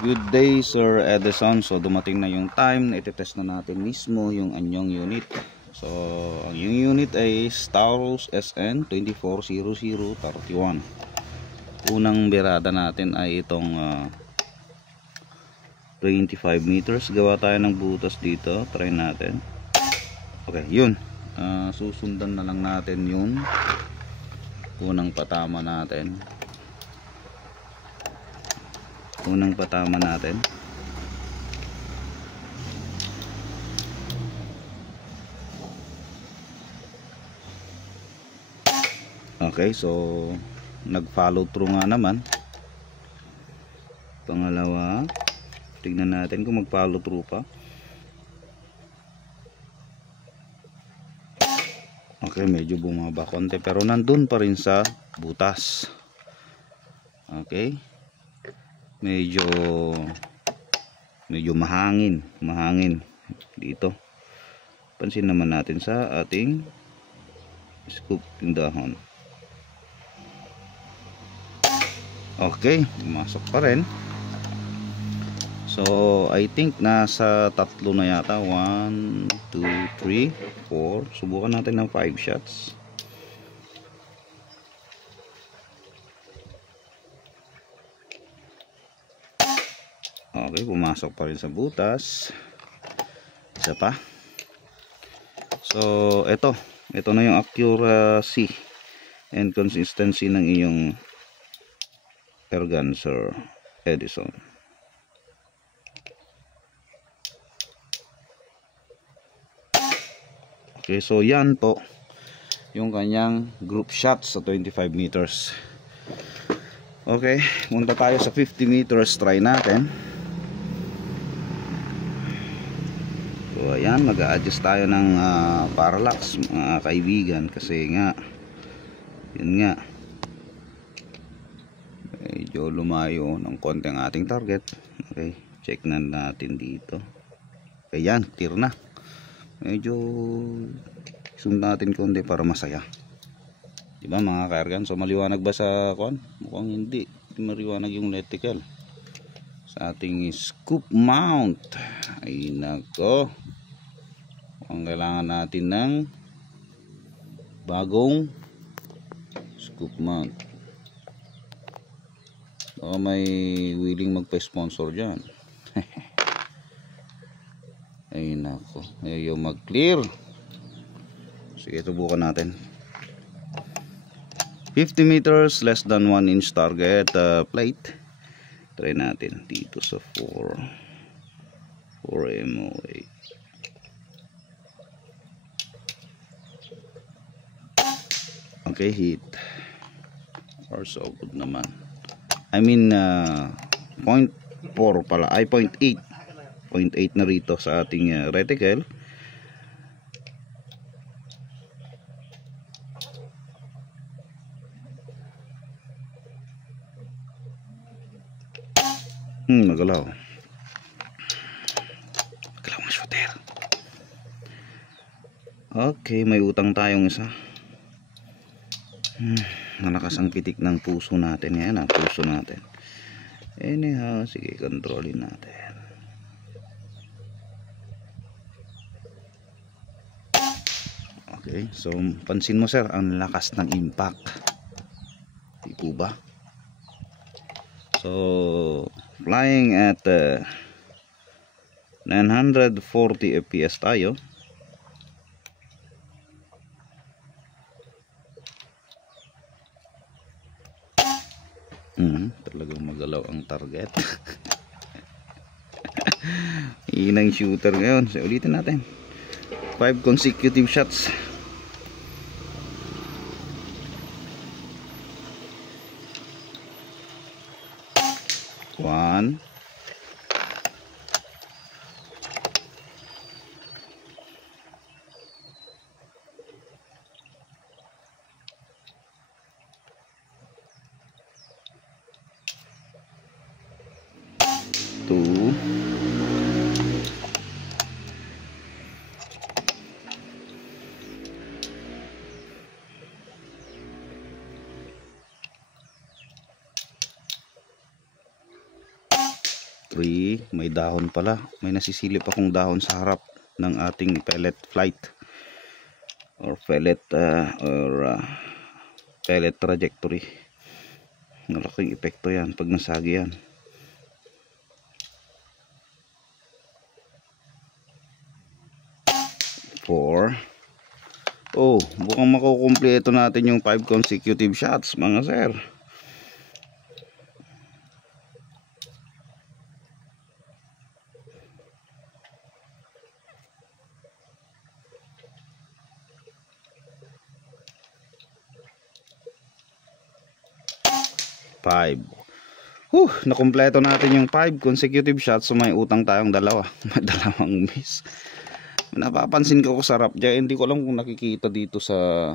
Good day, Sir Edison. So dumating na yung time na itetest na natin mismo yung anyong unit. So ang yung unit ay Taurus SN240031. Unang birada natin ay itong 25 meters. Gawa tayo ng butas dito. Try natin. Okay, yun. Susundan na lang natin yung unang patama natin. Okay, so nag-follow through nga naman. Pangalawa, tignan natin kung mag-follow through pa. Okay, medyo bumaba konti pero nandun pa rin sa butas. Okay, medyo mahangin dito. Pansin naman natin sa ating scoop yung dahon. Okay, pumasok pa rin. So I think nasa tatlo na yata. 1, 2, 3, 4. Subukan natin ng 5 shots. Okay, pumasok pa rin sa butas. Isa pa. So ito na yung accuracy and consistency ng iyong airgun, Sir Edison. Okay, so yan po yung kanyang group shot sa 25 meters. Okay, punta tayo sa 50 meters. Try natin. So ayan, mag-a-adjust tayo ng parallax, mga kaibigan, kasi nga yun nga, medyo lumayo ng konti ang ating target. Okay, check na natin dito. Ayan, clear na. Medyo zoom natin konti para masaya, diba mga kaergan? So maliwanag ba sa kuan? Mukhang hindi maliwanag yung reticle sa ating scoop mount. Ay nako, ang kailangan natin ng bagong scoop mount. Baka may willing magpa-sponsor dyan. Ay nako, ayaw mag-clear. Sige, subukan natin. 50 meters, less than 1 inch target plate. Try natin dito sa 4 MOA. Okay, hit. Or so good naman. I mean 0.4 pala, ay 0.8 na rito sa ating reticle. Magalaw ang shooter. Okay, may utang tayong isa. Malakas ang pitik ng puso natin. Yan ang puso natin. Anyhow, sige, kontrolin natin. Okay, so pansin mo sir, ang lakas ng impact. Di po ba? So flying at 940 fps tayo. Talagang magalaw ang target. Inang shooter ngayon. So ulitin natin 5 consecutive shots. One, two, 3. May dahon pala. May nasisilip akong dahon sa harap ng ating pellet flight or pellet pellet trajectory. Malaking epekto yan pag nasagi yan. Oh, mukhang makukumpleto natin yung 5 consecutive shots mga sir. Nakumpleto natin yung 5 consecutive shots. So may utang tayong dalawa. May dalawang miss. Napapansin ko sa rap dyan. Hindi ko alam kung nakikita dito sa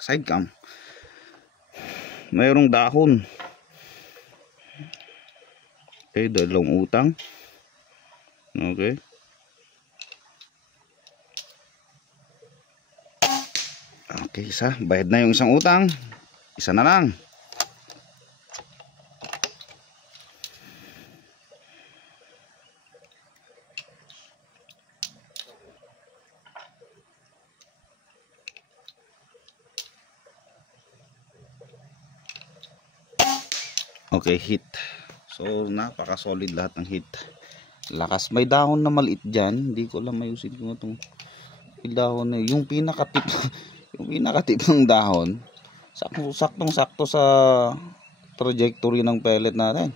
side cam. Mayroong dahon. Okay, dalawang utang. Okay. Okay, isa. Bayad na yung isang utang. Isa na lang. Okay, hit. So napaka solid lahat ng hit. Lakas. May dahon na maliit dyan. Hindi ko lang mayusin ko itong dahon na yung pinakatip. Yung pinakatip ng dahon saktong sakto sa trajectory ng pellet natin.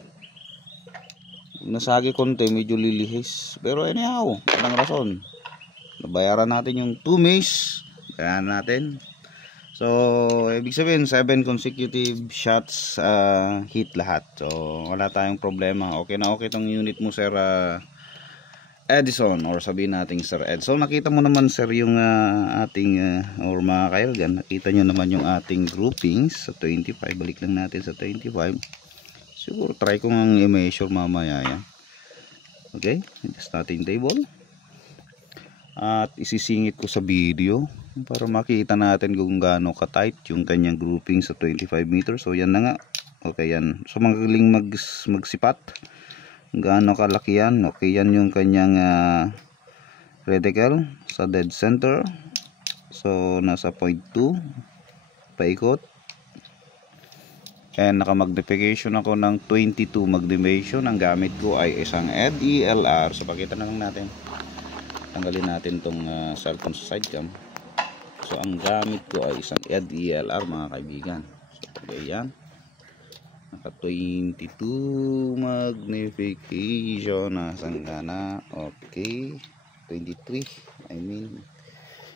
Nasagi konti, medyo lilihis, pero anyhow, walang rason. Nabayaran natin yung 2 miss. Bayaran natin. So ibig sabihin 7 consecutive shots hit lahat. So wala tayong problema. Okay na okay tong unit mo, sir Edison, or sabihin natin Sir Ed. So nakita mo naman sir yung ating or mga kailgan, nakita nyo naman yung ating groupings sa 25. Balik lang natin sa 25. Siguro try ko ngang i-measure mamaya yan. Okay, adjust natin table at isisingit ko sa video para makita natin kung gaano ka tight yung kanyang grouping sa 25 meters. So yan na nga. Okay yan. So magaling magsipat. Gaano kalaki yan. Okay, yan yung kanyang reticle sa dead center. So nasa 0.2 paikot. And naka magnification ako ng 22 magnification. Ang gamit ko ay isang ELR. So pakita na lang natin. Tanggalin natin tong cellphone sa side cam. So ang gamit ko ay isang ELR mga kaibigan. So okay yan. Naka 22 magnification. Nasaan ka na? Okay. 23. I mean.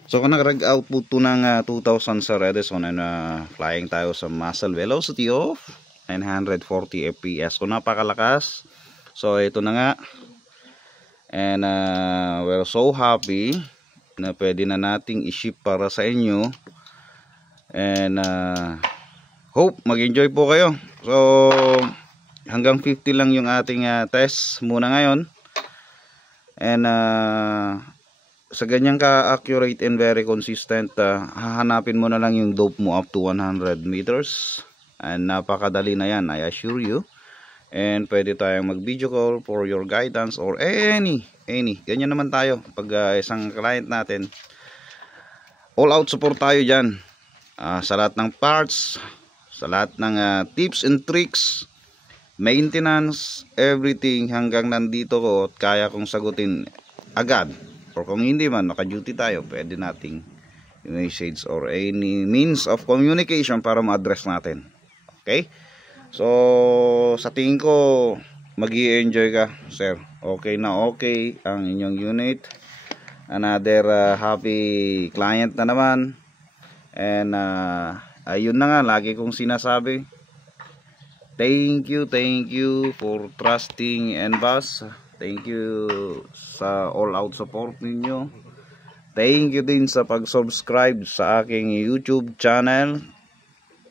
So kung nag-rag output to ng 2000 sa Edison and flying tayo sa muzzle velocity of 940 fps. So napakalakas. So ito na nga. And we're so happy na pwede na nating i-ship para sa inyo. And hope mag-enjoy po kayo. So hanggang 50 lang yung ating test muna ngayon. And sa ganyang ka-accurate and very consistent, hahanapin mo na lang yung dope mo up to 100 meters. And napakadali na yan, I assure you. And pwede tayong mag-video call for your guidance or any. Ganyan naman tayo pag isang client natin. All out support tayo dyan. Sa lahat ng parts, sa lahat ng tips and tricks, maintenance, everything, hanggang nandito ko at kaya kong sagutin agad. Or kung hindi man, naka-duty tayo, pwede nating message or any means of communication para ma-address natin. Okay? So, sa tingin ko, mag-i-enjoy ka, sir. Okay na okay ang inyong unit. Another happy client na naman. And ayun na nga, lagi kong sinasabi. Thank you for trusting NBUS. Thank you sa all out support ninyo. Thank you din sa pag-subscribe sa aking YouTube channel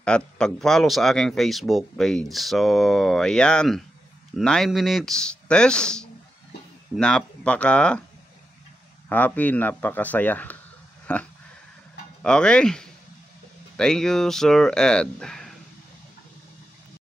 at pag-follow sa aking Facebook page. So, ayan. 9 minutes test. Napaka happy, napakasaya. Okay? Thank you, Sir Ed.